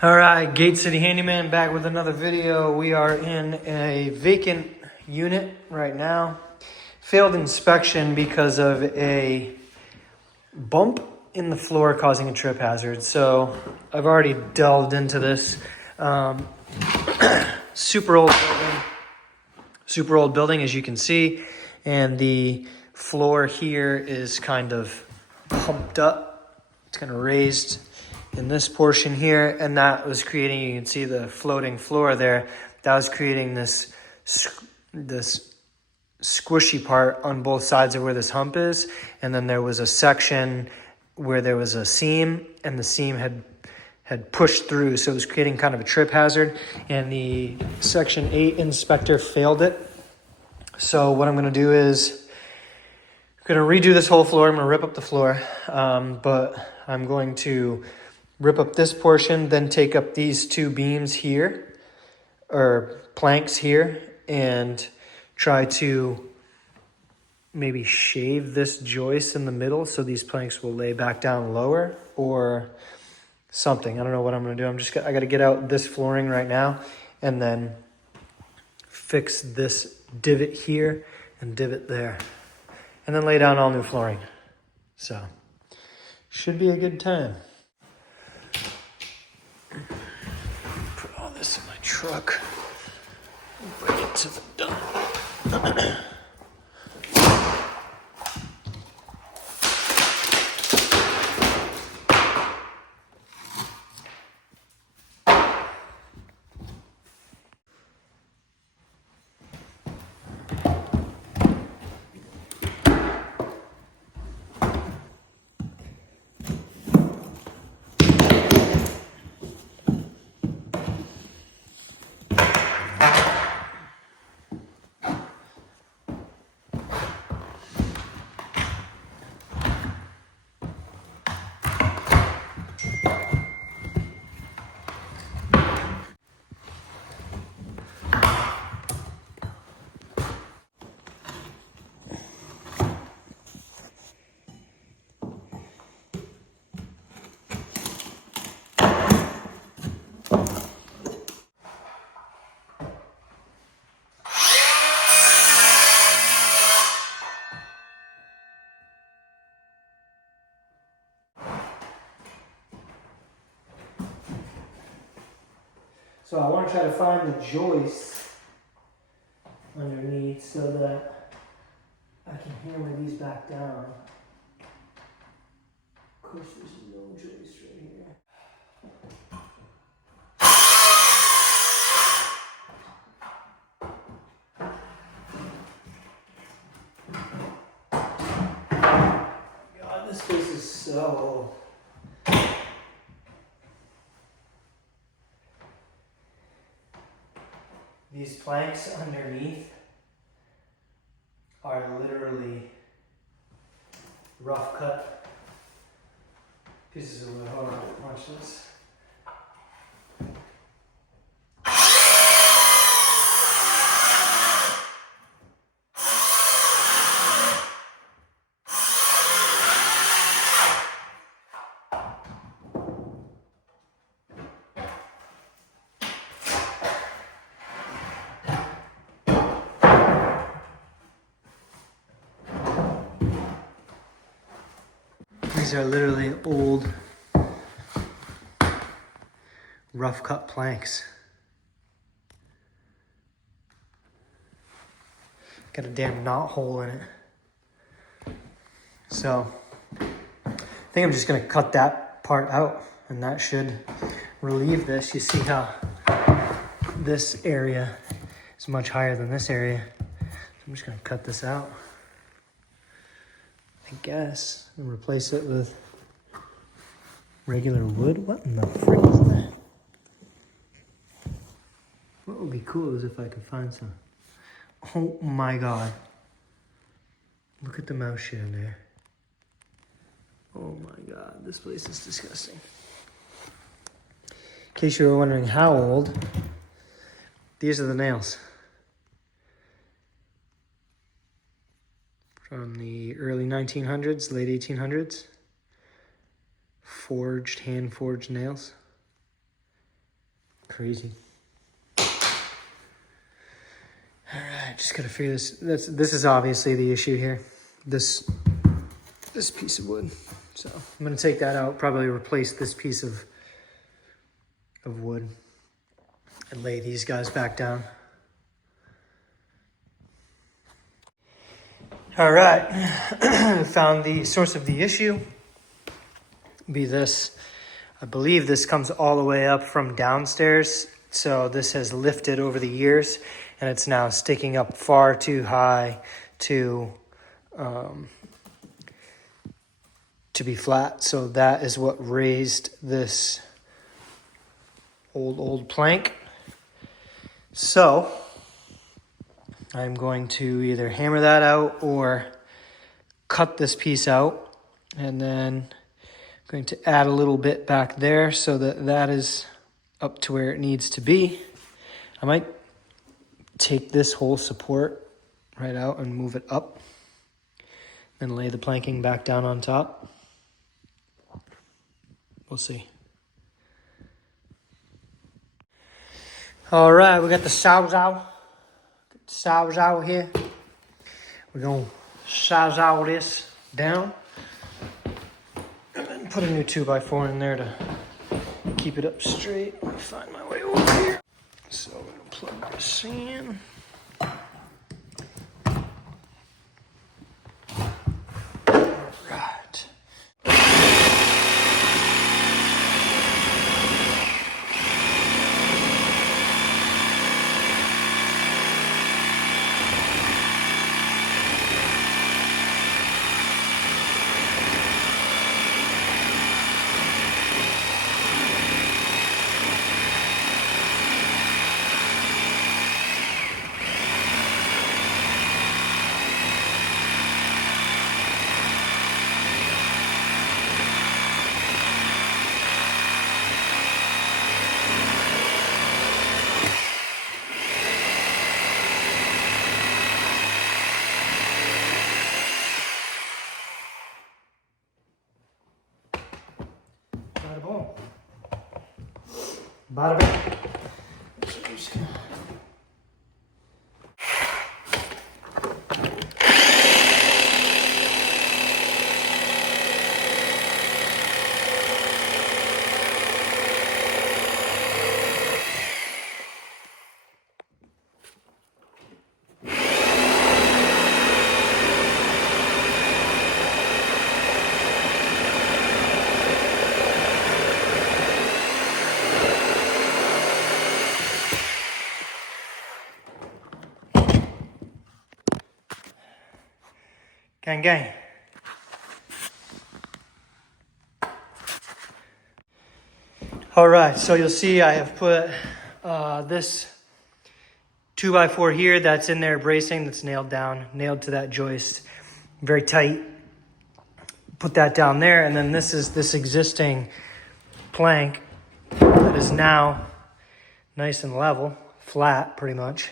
All right, Gate City Handyman back with another video. We are in a vacant unit right now. Failed inspection because of a bump in the floor causing a trip hazard. So I've already delved into this. Super old building, as you can see. And the floor here is kind of humped up. It's kind of raised in this portion here, and that was creating, you can see the floating floor there, that was creating this squishy part on both sides of where this hump is. And then there was a section where there was a seam, and the seam had pushed through, so it was creating kind of a trip hazard, and the Section 8 inspector failed it. So what I'm going to do is I'm going to redo this whole floor. I'm going to rip up the floor, but I'm going to rip up this portion, then take up these two beams here, or planks here, and try to maybe shave this joist in the middle so these planks will lay back down lower or something. I don't know what I'm going to do. I got to get out this flooring right now and then fix this divot here and divot there, and then lay down all new flooring. So should be a good time. Put all this in my truck. Bring it to the dump. So I want to try to find the joist underneath so that I can hammer these back down. Of course, there's no joist right here. God, this place is so old. These planks underneath are literally rough cut pieces of wood. Hold on, watch this. These are literally old, rough cut planks. Got a damn knot hole in it. So I think I'm just gonna cut that part out, and that should relieve this. You see how this area is much higher than this area. So I'm just gonna cut this out, I guess, and replace it with regular wood. What in the frick is that? What would be cool is if I could find some. Oh my God. Look at the mouse shit in there. Oh my God, this place is disgusting. In case you were wondering how old, these are the nails. From the early 1900s, late 1800s. Forged, hand-forged nails. Crazy. All right, just gotta figure this. This is obviously the issue here. This piece of wood. So I'm gonna take that out. Probably replace this piece of wood and lay these guys back down. All right, found the source of the issue. Be this. I believe this comes all the way up from downstairs. So this has lifted over the years and it's now sticking up far too high to be flat. So that is what raised this old plank. So I'm going to either hammer that out or cut this piece out, and then I'm going to add a little bit back there so that that is up to where it needs to be. I might take this whole support right out and move it up and lay the planking back down on top. We'll see. All right, we got the sawzall here. We're gonna sawzall this down and then put a new 2x4 in there to keep it up straight. Let me find my way over here. So we're gonna plug this in. Bada bing. So I'm just gonna... Gang, gang. All right, so you'll see I have put this 2x4 here that's in there bracing, that's nailed down, nailed to that joist, very tight. Put that down there, and then this is this existing plank that is now nice and level, flat, pretty much.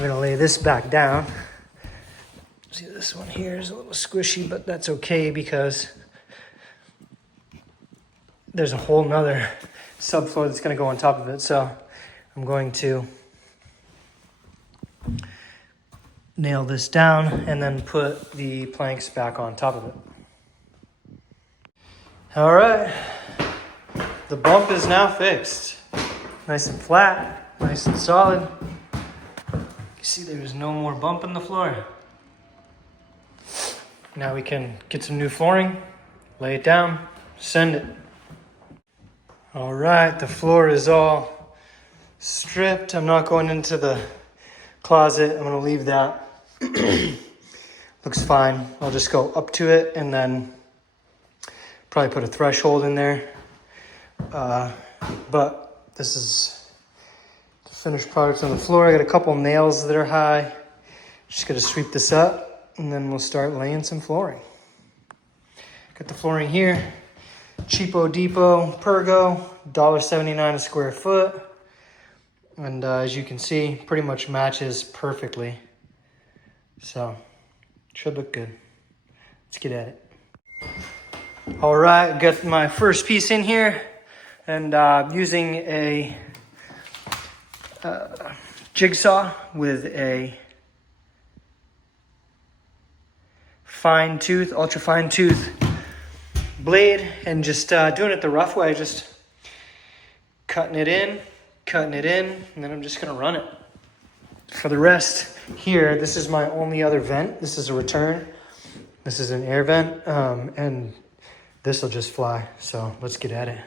I'm gonna lay this back down. See, this one here is a little squishy, but that's okay because there's a whole nother subfloor that's gonna go on top of it. So I'm going to nail this down and then put the planks back on top of it. All right, the bump is now fixed. Nice and flat, nice and solid. You see there's no more bump in the floor. Now we can get some new flooring, lay it down, send it. All right, the floor is all stripped. I'm not going into the closet. I'm gonna leave that. Looks fine. I'll just go up to it and then probably put a threshold in there. But this is the finished product on the floor. I got a couple nails that are high. Just gonna sweep this up and then we'll start laying some flooring. Got the flooring here. Cheapo Depot Pergo, $1.79 a square foot. And as you can see, pretty much matches perfectly. So, should look good. Let's get at it. All right, got my first piece in here, and using a jigsaw with a ultra fine tooth blade, and just doing it the rough way, just cutting it in, and then I'm just gonna run it. For the rest here, this is my only other vent. This is a return. This is an air vent, and this will just fly. So let's get at it.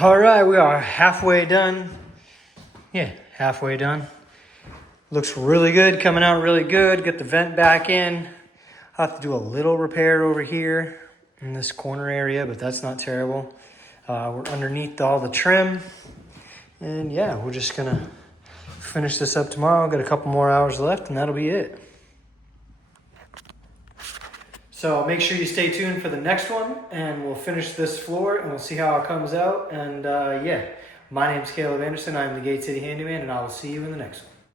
All right, we are halfway done. Yeah, halfway done. Looks really good, coming out really good. Get the vent back in. I'll have to do a little repair over here in this corner area, but that's not terrible. We're underneath all the trim. And yeah, we're just gonna finish this up tomorrow. Got a couple more hours left, and that'll be it. So make sure you stay tuned for the next one, and we'll finish this floor, and we'll see how it comes out. And yeah, my name's Caleb Anderson. I'm the Gate City Handyman, and I will see you in the next one.